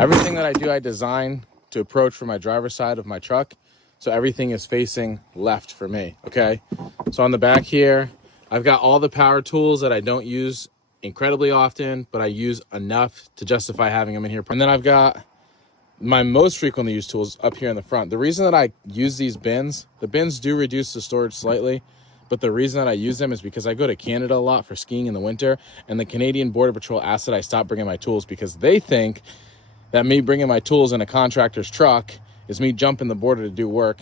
Everything that I do, I design to approach from my driver's side of my truck. So everything is facing left for me, okay? So on the back here, I've got all the power tools that I don't use incredibly often, but I use enough to justify having them in here. And then I've got my most frequently used tools up here in the front. The reason that I use these bins, the bins do reduce the storage slightly, but the reason that I use them is because I go to Canada a lot for skiing in the winter, and the Canadian Border Patrol asked that I stop bringing my tools because they think that me bringing my tools in a contractor's truck is me jumping the border to do work.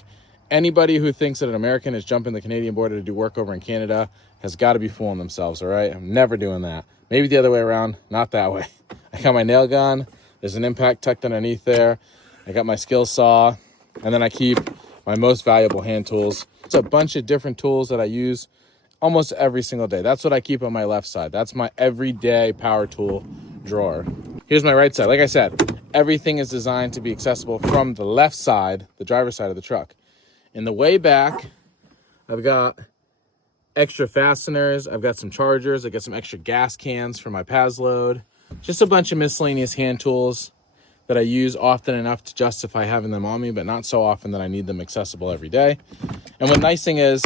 Anybody who thinks that an American is jumping the Canadian border to do work over in Canada has got to be fooling themselves, all right? I'm never doing that. Maybe the other way around, not that way. I got my nail gun. There's an impact tucked underneath there. I got my skill saw, and then I keep my most valuable hand tools. It's a bunch of different tools that I use almost every single day. That's what I keep on my left side. That's my everyday power tool drawer. Here's my right side. Like I said, everything is designed to be accessible from the left side, the driver's side of the truck. In the way back, I've got extra fasteners. I've got some chargers. I got some extra gas cans for my PAS load. Just a bunch of miscellaneous hand tools that I use often enough to justify having them on me, but not so often that I need them accessible every day. And what nice thing is,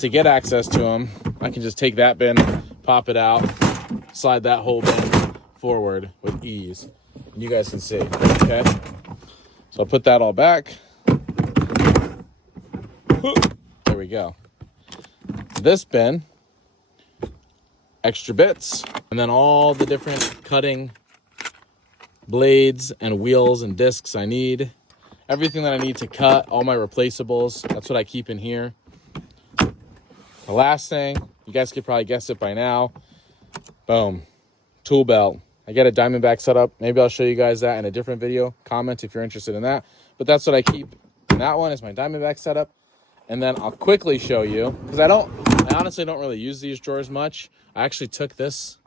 to get access to them, I can just take that bin, pop it out, slide that whole bin forward with ease. And you guys can see, okay? So I'll put that all back. There we go. This bin, extra bits, and then all the different cutting blades and wheels and discs I need. Everything that I need to cut, all my replaceables, that's what I keep in here. The last thing, you guys could probably guess it by now. Boom, tool belt. I got a Diamondback setup. Maybe I'll show you guys that in a different video. Comment if you're interested in that. But that's what I keep. And that one is my Diamondback setup. And then I'll quickly show you, because I honestly don't really use these drawers much. I actually took this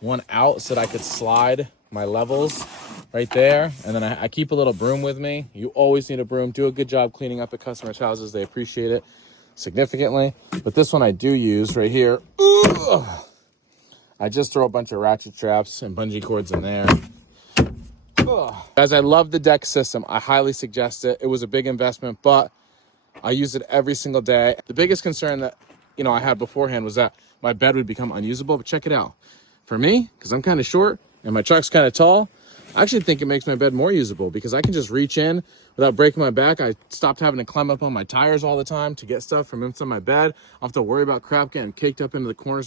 one out so that I could slide my levels right there. And then I keep a little broom with me. You always need a broom. Do a good job cleaning up at customers' houses. They appreciate it significantly. But this one I do use right here. Ooh, I just throw a bunch of ratchet straps and bungee cords in there. Ugh. Guys, I love the deck system. I highly suggest it. It was a big investment, but I use it every single day. The biggest concern that, I had beforehand was that my bed would become unusable, but check it out. For me, because I'm kind of short and my truck's kind of tall, I actually think it makes my bed more usable because I can just reach in without breaking my back. I stopped having to climb up on my tires all the time to get stuff from inside my bed. I don't have to worry about crap getting caked up into the corners of my